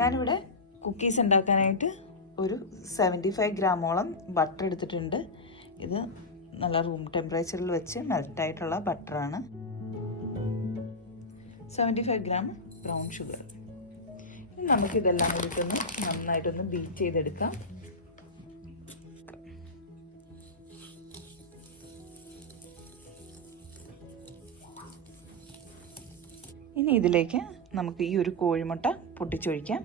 ഞാനിവിടെ കുക്കീസ് ഉണ്ടാക്കാനായിട്ട് ഒരു 75 ഗ്രാമോളം ബട്ടർ എടുത്തിട്ടുണ്ട്. ഇത് നല്ല റൂം ടെമ്പറേച്ചറിൽ വെച്ച് മെൽറ്റായിട്ടുള്ള ബട്ടറാണ്. 75 ഗ്രാം ബ്രൗൺ ഷുഗർ. ഇനി നമുക്കിതെല്ലാം കൂടിയിട്ടൊന്ന് നന്നായിട്ടൊന്ന് ബീറ്റ് ചെയ്തെടുക്കാം. ഇനി ഇതിലേക്ക് നമുക്ക് ഈ ഒരു കോഴിമുട്ട പൊട്ടിച്ചൊഴിക്കാം.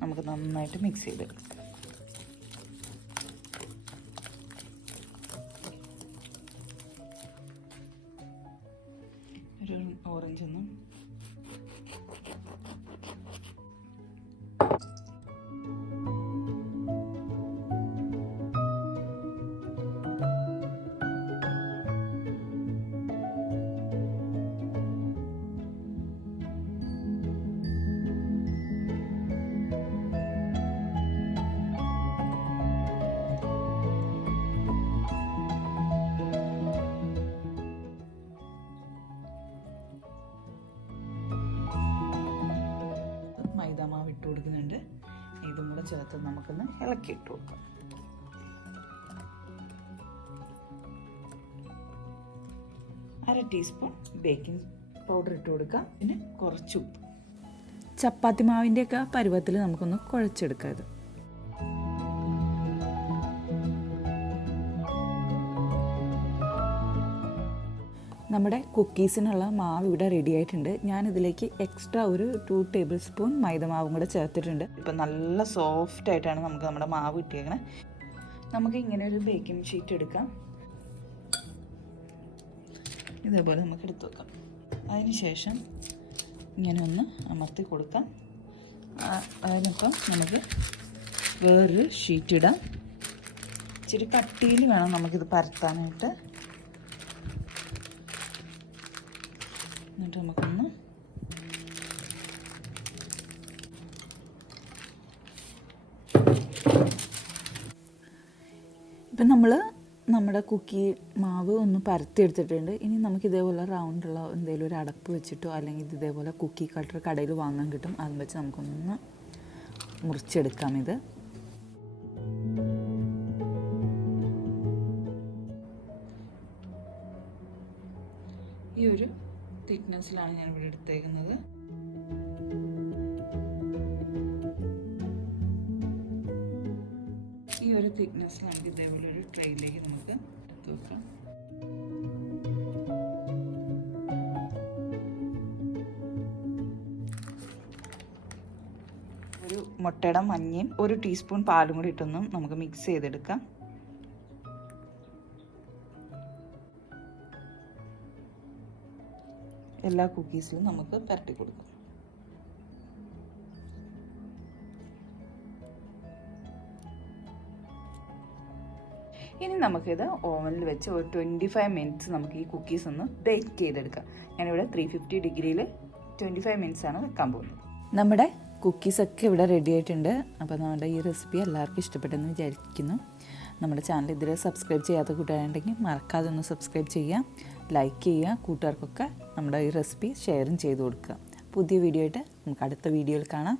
നമുക്ക് നന്നായിട്ട് മിക്സ് ചെയ്തെടുക്കാം. ഒരു ഓറഞ്ച് ഒന്ന് മൈദാമാവ് ഇട്ട് കൊടുക്കുന്നുണ്ട്. ഇതും കൂടെ ചേർത്ത് നമുക്കൊന്ന് ഇളക്കി ഇട്ട് കൊടുക്കാം. അര ടീസ്പൂൺ ബേക്കിംഗ് പൗഡർ ഇട്ട് കൊടുക്കാം. പിന്നെ കുറച്ച് ഉപ്പ്. ചപ്പാത്തി മാവിൻ്റെയൊക്കെ പരുവത്തിൽ നമുക്കൊന്ന് കുഴച്ചെടുക്കാം. ഇത് നമ്മുടെ കുക്കീസിനുള്ള മാവ് ഇവിടെ റെഡി ആയിട്ടുണ്ട്. ഞാനിതിലേക്ക് എക്സ്ട്രാ ഒരു 2 ടേബിൾ സ്പൂൺ മൈദമാവും കൂടെ ചേർത്തിട്ടുണ്ട്. ഇപ്പം നല്ല സോഫ്റ്റ് ആയിട്ടാണ് നമുക്ക് നമ്മുടെ മാവ് കിട്ടിയേക്കണേ. നമുക്ക് ഇങ്ങനെ ഒരു ബേക്കിംഗ് ഷീറ്റ് എടുക്കാം. ഇതേപോലെ നമുക്ക് എടുത്ത് വെക്കാം. അതിനുശേഷം ഇങ്ങനെ ഒന്ന് അമർത്തി കൊടുക്കാം. അതിനൊപ്പം നമുക്ക് വേറൊരു ഷീറ്റ് ഇടാം. ഇച്ചിരി കട്ടിയിൽ വേണം നമുക്കിത് പരത്താനായിട്ട്. എന്നിട്ട് നമുക്കൊന്ന് ഇപ്പം നമ്മുടെ കുക്കി മാവ് ഒന്ന് പരത്തിയെടുത്തിട്ടുണ്ട്. ഇനി നമുക്ക് ഇതേപോലെ റൗണ്ടുള്ള എന്തെങ്കിലും ഒരു അടപ്പ് വെച്ചിട്ടോ അല്ലെങ്കിൽ ഇതേപോലെ കുക്കി കട്ടർ കടയിൽ വാങ്ങാൻ കിട്ടും. അതും വെച്ച് നമുക്കൊന്ന് മുറിച്ചെടുക്കാം. ഇത് ഈ ഒരു തിക്നെസ്സിലാണ് ഞാനിവിടെ എടുത്തേക്കുന്നത്. ഈ ഒരു തിക്നെസ്സിലാണ് ഇതേപോലെ ഒരു ട്രേയിലേക്ക് നമുക്ക് എടുത്ത് വെക്കാം. ഒരു മുട്ടയുടെ മഞ്ഞയും 1 ടീസ്പൂൺ പാലും കൂടി ഇട്ടൊന്നും നമുക്ക് മിക്സ് ചെയ്തെടുക്കാം. എല്ലാ കുക്കീസിലും നമുക്ക് പരട്ടി കൊടുക്കാം. ഇനി നമുക്കിത് ഓവനിൽ വെച്ച് ഒരു 25 മിനിറ്റ്സ് നമുക്ക് ഈ കുക്കീസ് ഒന്ന് ബേക്ക് ചെയ്തെടുക്കാം. ഞാനിവിടെ 350 ഡിഗ്രിയിൽ 25 മിനിറ്റ്സ് ആണ് വെക്കാൻ പോകുന്നത്. നമ്മുടെ കുക്കീസൊക്കെ ഇവിടെ റെഡി ആയിട്ടുണ്ട്. അപ്പോൾ നമ്മുടെ ഈ റെസിപ്പി എല്ലാവർക്കും ഇഷ്ടപ്പെട്ടെന്ന് വിചാരിക്കുന്നു. നമ്മുടെ ചാനൽ ഇതുവരെ സബ്സ്ക്രൈബ് ചെയ്യാത്ത കൂട്ടുകാരുണ്ടെങ്കിൽ മറക്കാതെ ഒന്ന് സബ്സ്ക്രൈബ് ചെയ്യുക, ലൈക്ക് ചെയ്യുക. കൂട്ടുകാർക്കൊക്കെ നമ്മുടെ ഈ റെസിപ്പി ഷെയറും ചെയ്ത് കൊടുക്കുക. പുതിയ വീഡിയോ ആയിട്ട് നമുക്ക് അടുത്ത വീഡിയോയിൽ കാണാം.